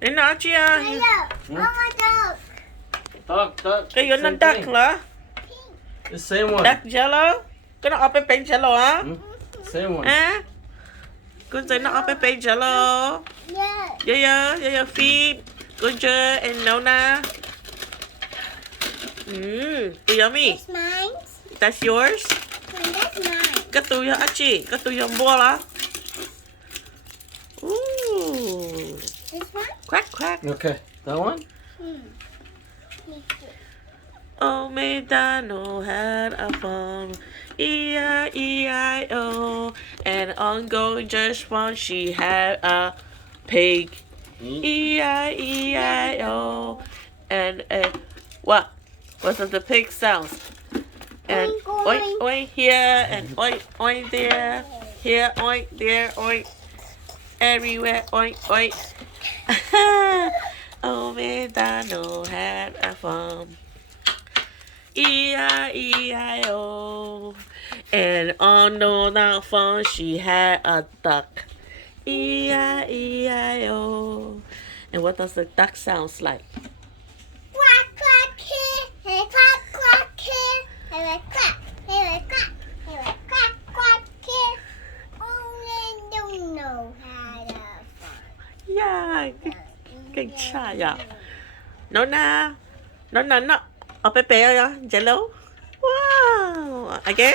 Đến đó chia. Duck. ก็ยนนั่นดักเหรอ The same one. ดักเจลโล่ก็ต้องเอาไปเป็นเจลโล่ฮะ Same one. ฮะคุณจะต้องเอาไปเป็นเจลโล่เยอะๆฟีดคุณเจอเอ็นโนนะตัวยังมี It's mine. that's yours That's mine. ก็ตัวยังอาชีก็ตัวยังบัวละอู้ This one? crack Okay. That one? Me too. Oh, MacDonald had a farm, E-I-E-I-O, and on going just once she had a pig, E-I-E-I-O, and what does the pig sounds? And oink oink here and oink oink there, here oink there oink, everywhere oink oink. Oh, MacDonald had a farm. E-I-E-I-O. And on that farm she had a duck. E-I-E-I-O. And what does the duck sounds like? Quack, quack, here. Hey, quack, quack, here. Hey, like quack. Hey, like quack. Hey, like quack, quack, here. Only don't know how to farm. Yeah, good shot, yeah. Nona, no. Up a bear, jello. Wow. Again.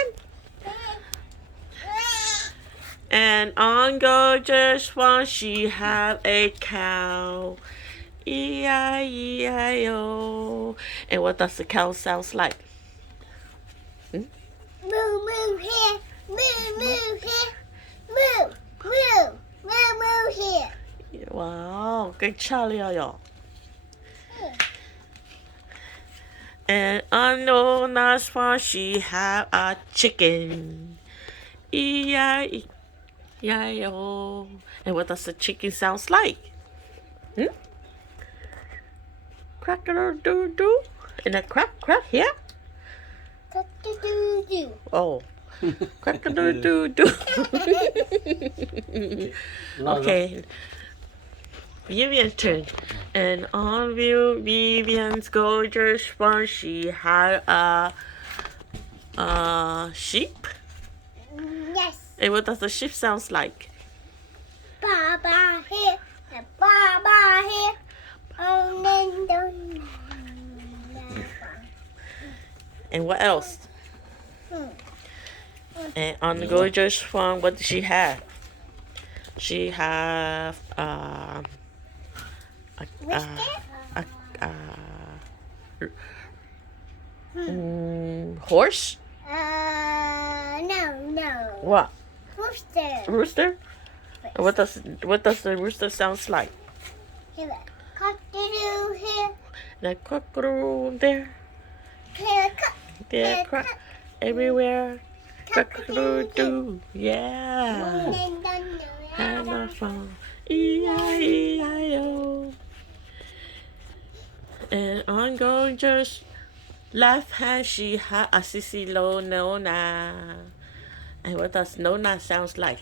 And on go just once she had a cow. E-I-E-I-O. And what does the cow sounds like? Moo, moo here. Moo, moo here. Moo, moo. Moo, moo here. Wow, good job, y'all. And on Nona's farm she had a chicken. E-I-E-I-O. And what does the chicken sounds like? Crack-a-doo-doo. And a crack here? Cock-a-doo-doo. Oh. Crack-a-doo-doo-doo. Okay. Vivian's turn. And on Vivian's gorgeous farm, she had a sheep. Yes. And what does the sheep sounds like? Baba here. And Baba here. Only don't know. And what else? And on the gorgeous farm, what did she have? She have horse? No. What? Rooster. Rooster? And what does the rooster sounds like? Here. Cock-a-doo here. Like cockroach there, Here, cock. there, crack everywhere. Cock-a-doo-doo. Yeah. Only don't know And how a farm. E-I-E-I-O. And on going just left hand she had a sissy low Nona. And what does Nona sounds like?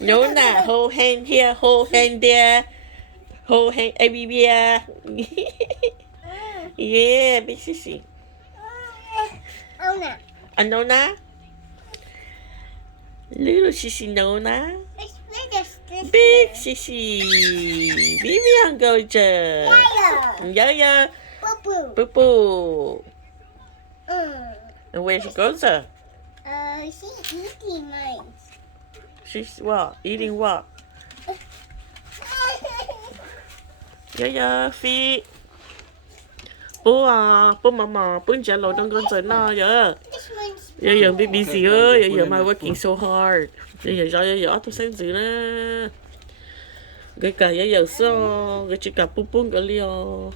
Nona, hold hand here, hold hand there, hold hand everywhere. Yeah, big sissy. Oh no. A Nona? Little sissy Nona. Big sissy. Vivian gorgeous. Yeah. Boo Boo boo. boo. And where's Goza? She's eating mine. She's what? Eating what? Yeah, feet. Bố mama, bố jello don't go to now, yeah. This one's Yeah, be busy, yeah, my working so hard. Yeah, tôi sáng dữ nè. Cái cả yeah, so, cái chỉ cả pupung cái liao.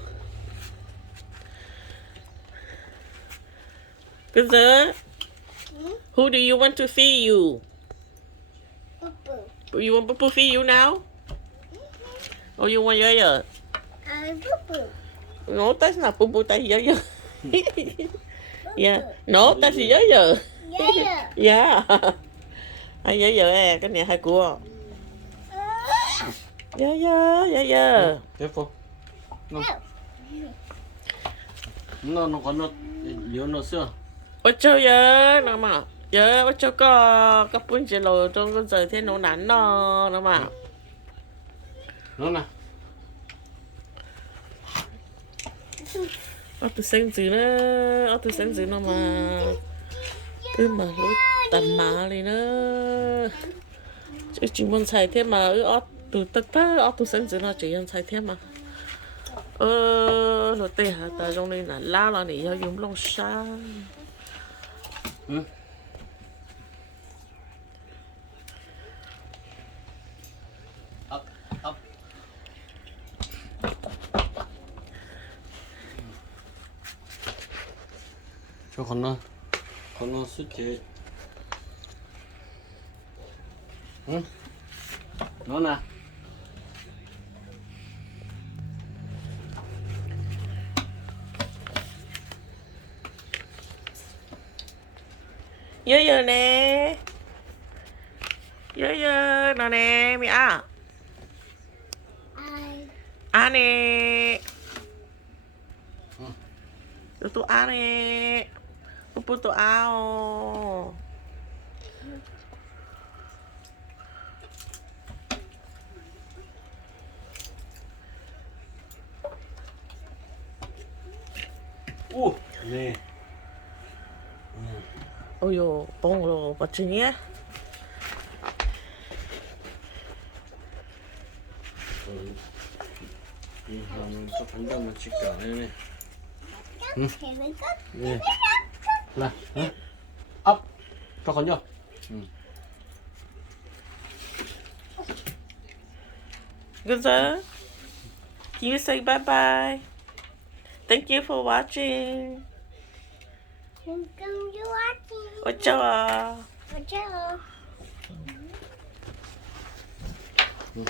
Cái gì? Who do you want to feed you? boo boo. You want Poo feed you now? Or you want yeah? Boo boo. No, that's not Poo that's yeah. Yeah. No, that's yeah. Yeah. Yeah. Hay dơ dơ cái này hay của. Dơ dơ dơ dơ. Careful. No. No, còn nó Leona C. Ôi trời ơi, nó mà. Ôi trời có bún jello trong cái giờ thế nó nắn nó mà. Nó nè. Tôi sinh dữ nữa, tôi sinh dữ nó mà. Mà lúc tầm mà đi nữa. Chứ chỉ muốn xài thêm mà từ tất cả tôi sinh dữ nó chỉ muốn xài thêm mà. Nó tê hả ta trong đây là lao là để dùng lông xa. Up. 저 건너 수제. 응? 너나. Dơ nè. Dơ nó nè mẹ à. À nè. Tụi à nè. Tụi ao. 오, 네. Ôi dồi, bông rồi, bật trình nhé. 하면 또 간장만 찍게 안 해네. 응? 네. 라, 응? 업! 더 건져. 응. Good sir. Can you say bye-bye? Thank you for watching. Ôi trời ơi. Hello. 응.